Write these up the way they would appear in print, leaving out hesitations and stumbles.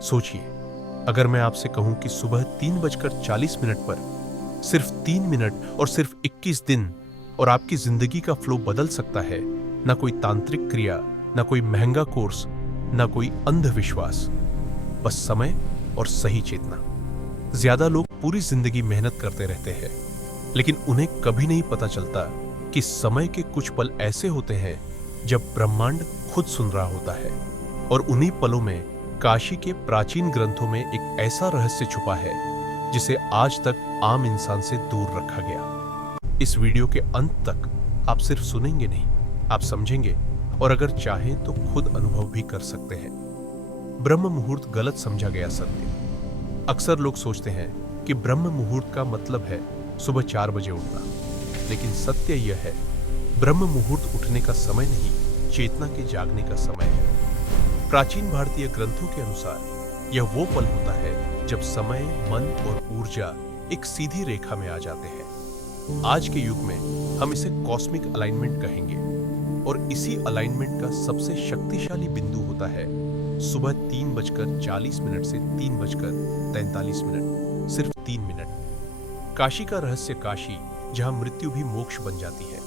सोचिए, अगर मैं आपसे कहूं कि सुबह 3:40 पर सिर्फ 3 मिनट और सिर्फ 21 दिन और आपकी जिंदगी का फ्लो बदल सकता है। ना कोई तांत्रिक क्रिया, ना कोई महंगा कोर्स, ना कोई अंधविश्वास, बस समय और सही चेतना। ज्यादा लोग पूरी जिंदगी मेहनत करते रहते हैं, लेकिन उन्हें कभी नहीं पता चलता कि समय के कुछ पल ऐसे होते हैं जब ब्रह्मांड खुद सुन रहा होता है। और उन्हीं पलों में काशी के प्राचीन ग्रंथों में एक ऐसा रहस्य छुपा है जिसे आज तक आम इंसान से दूर रखा गया। इस वीडियो के अंत तक आप सिर्फ सुनेंगे नहीं, आप समझेंगे और अगर चाहें तो खुद अनुभव भी कर सकते हैं। ब्रह्म मुहूर्त गलत समझा गया सत्य। अक्सर लोग सोचते हैं कि ब्रह्म मुहूर्त का मतलब है सुबह 4 बजे उठना, लेकिन सत्य यह है, ब्रह्म मुहूर्त उठने का समय नहीं, चेतना के जागने का समय है। प्राचीन भारतीय ग्रंथों के अनुसार यह वो पल होता है जब समय, मन और ऊर्जा एक सीधी रेखा में आ जाते हैं। आज के युग में हम इसे कॉस्मिक अलाइनमेंट कहेंगे और इसी अलाइनमेंट का सबसे शक्तिशाली बिंदु होता है सुबह 3:40 से 3:43, सिर्फ 3 मिनट। काशी का रहस्य काशी, जहां मृत्यु भी मोक्ष बन जाती है।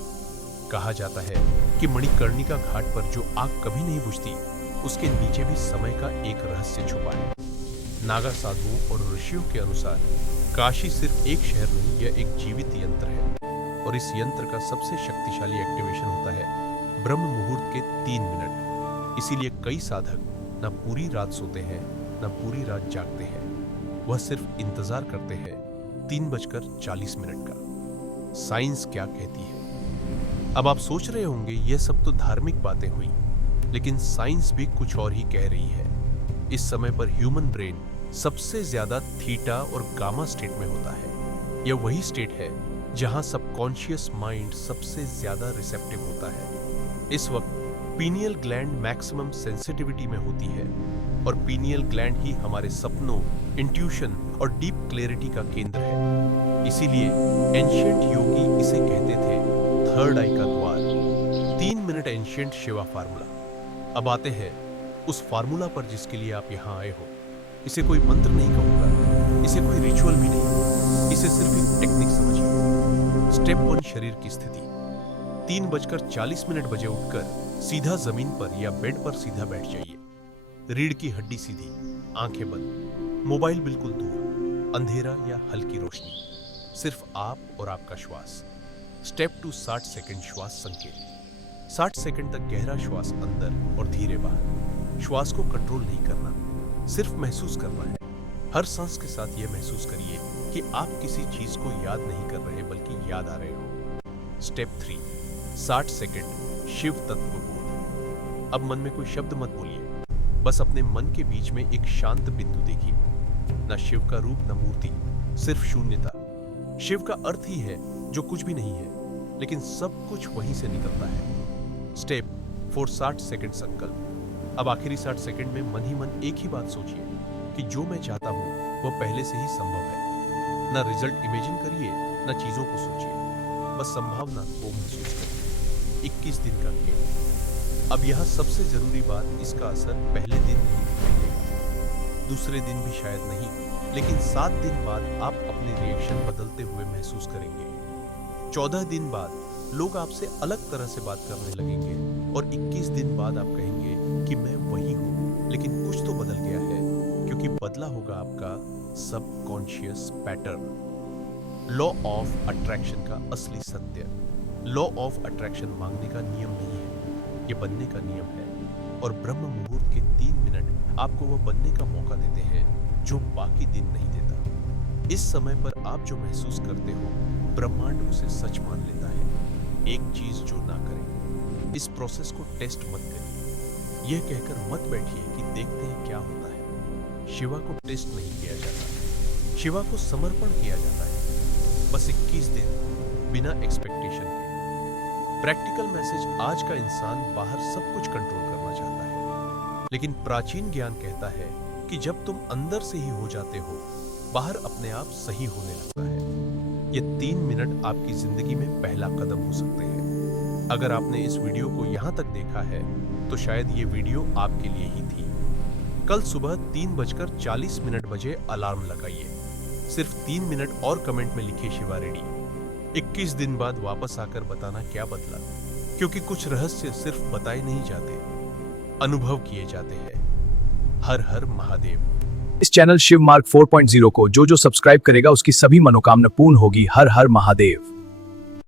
कहा जाता है कि मणिकर्णिका घाट पर जो आग कभी नहीं बुझती, उसके नीचे भी समय का एक रहस्य छुपा है। नागा साधुओं और ऋषियों के अनुसार काशी सिर्फ एक शहर नहीं, यह एक जीवित यंत्र है और इस यंत्र का सबसे शक्तिशाली एक्टिवेशन होता है ब्रह्म मुहूर्त के 3 मिनट। इसीलिए कई साधक न पूरी रात सोते हैं, न पूरी रात जागते हैं, वह सिर्फ इंतजार करते हैं 3:40 का। साइंस क्या कहती है? अब आप सोच रहे होंगे यह सब तो धार्मिक बातें हुई, लेकिन साइंस भी कुछ और ही कह रही है। इस समय पर ह्यूमन ब्रेन सबसे ज्यादा थीटा और गामा स्टेट में होता है। यह वही स्टेट है जहां सबकॉन्शियस माइंड सबसे ज्यादा रिसेप्टिव होता है। इस वक्त पीनियल ग्लैंड मैक्सिमम सेंसिटिविटी में होती है और पीनियल ग्लैंड ही हमारे सपनों, इंट्यूशन और डीप क्लैरिटी का केंद्र है। इसीलिए एंशिएंट योगी इसे कहते थे थर्ड आई का द्वार। 3 मिनट एंशिएंट शिवा फार्मूला। अब आते हैं उस फार्मूला पर जिसके लिए आप यहाँ आए हो। इसे कोई मंत्र नहीं कहूंगा, इसे कोई रिचुअल भी नहीं, इसे सिर्फ एक टेक्निक समझिए। स्टेप 1, शरीर की स्थिति। 3:40 बजे उठकर सीधा जमीन पर या बेड पर सीधा बैठ जाइए। रीढ़ की हड्डी सीधी, आंखें बंद, मोबाइल बिल्कुल दूर, अंधेरा या हल्की रोशनी, सिर्फ आप और आपका श्वास। स्टेप 2, 60 सेकंड श्वास संकेत। 60 सेकंड तक गहरा श्वास अंदर और धीरे बाहर। श्वास को कंट्रोल नहीं करना, सिर्फ महसूस करना है। हर सांस के साथ यह महसूस करिए कि आप किसी चीज को याद नहीं कर रहे बल्कि याद आ रहे हो। स्टेप 3, 60 सेकंड शिव तत्व बोध। अब मन में कोई शब्द मत बोलिए, बस अपने मन के बीच में एक शांत बिंदु देखिए। न शिव का रूप, न मूर्ति, सिर्फ शून्यता। शिव का अर्थ ही है जो कुछ भी नहीं है, लेकिन सब कुछ वहीं से निकलता है। स्टेप 4, 60 सेकंड संकल्प। अब आखिरी 60 सेकंड में मन ही मन एक ही बात सोचिए कि जो मैं चाहता हूं वह पहले से ही संभव है। ना रिजल्ट इमेजिन करिए, ना चीजों को सोचिए, बस संभावना को महसूस करिए। 21 दिन का खेल। अब यहां सबसे जरूरी बात, इसका असर पहले दिन नहीं दिखाई देगा, दूसरे दिन भी शायद नहीं, लेकिन 7 दिन बाद आप अपने रिएक्शन बदलते हुए महसूस करेंगे। 14 दिन बाद लोग आपसे अलग तरह से बात करने लगेंगे और 21 दिन बाद आप कहेंगे कि मैं वही हूं, लेकिन कुछ तो बदल गया है, क्योंकि बदला होगा आपका subconscious pattern. Law of attraction का असली सत्य। लॉ ऑफ अट्रैक्शन मांगने का नियम नहीं है, यह बनने का नियम है। और ब्रह्म मुहूर्त के 3 मिनट आपको वह बनने का मौका देते हैं जो बाकी दिन नहीं देता। इस समय पर आप जो महसूस करते हो, ब्रह्मांड उसे सच मान लेता है। एक चीज जो ना करें, इस प्रोसेस को टेस्ट मत करिए। यह कहकर मत बैठिए कि देखते हैं क्या होता है। शिवा को टेस्ट नहीं किया जाता, शिवा को समर्पण किया जाता है। बस 21 दिन बिना एक्सपेक्टेशन के। प्रैक्टिकल मैसेज, आज का इंसान बाहर सब कुछ कंट्रोल करना चाहता है, लेकिन प्राचीन ज्ञान कहता है कि जब तुम अंदर से ही हो जाते हो, बाहर अपने आप सही होने लगता है। ये 3 मिनट आपकी जिंदगी में पहला कदम हो सकते हैं। अगर आपने इस वीडियो को यहां तक देखा है तो शायद ये वीडियो आपके लिए ही थी। कल सुबह 3:40 बजे अलार्म लगाइए। सिर्फ 3 मिनट और कमेंट में लिखिए शिवा रेड्डी। 21 दिन बाद वापस आकर बताना क्या बदला, क्योंकि कुछ रहस्य सिर्फ बताए नहीं जाते, अनुभव किए जाते हैं। हर हर महादेव। इस चैनल शिव मार्ग 4.0 को जो सब्सक्राइब करेगा उसकी सभी मनोकामना पूर्ण होगी। हर हर महादेव।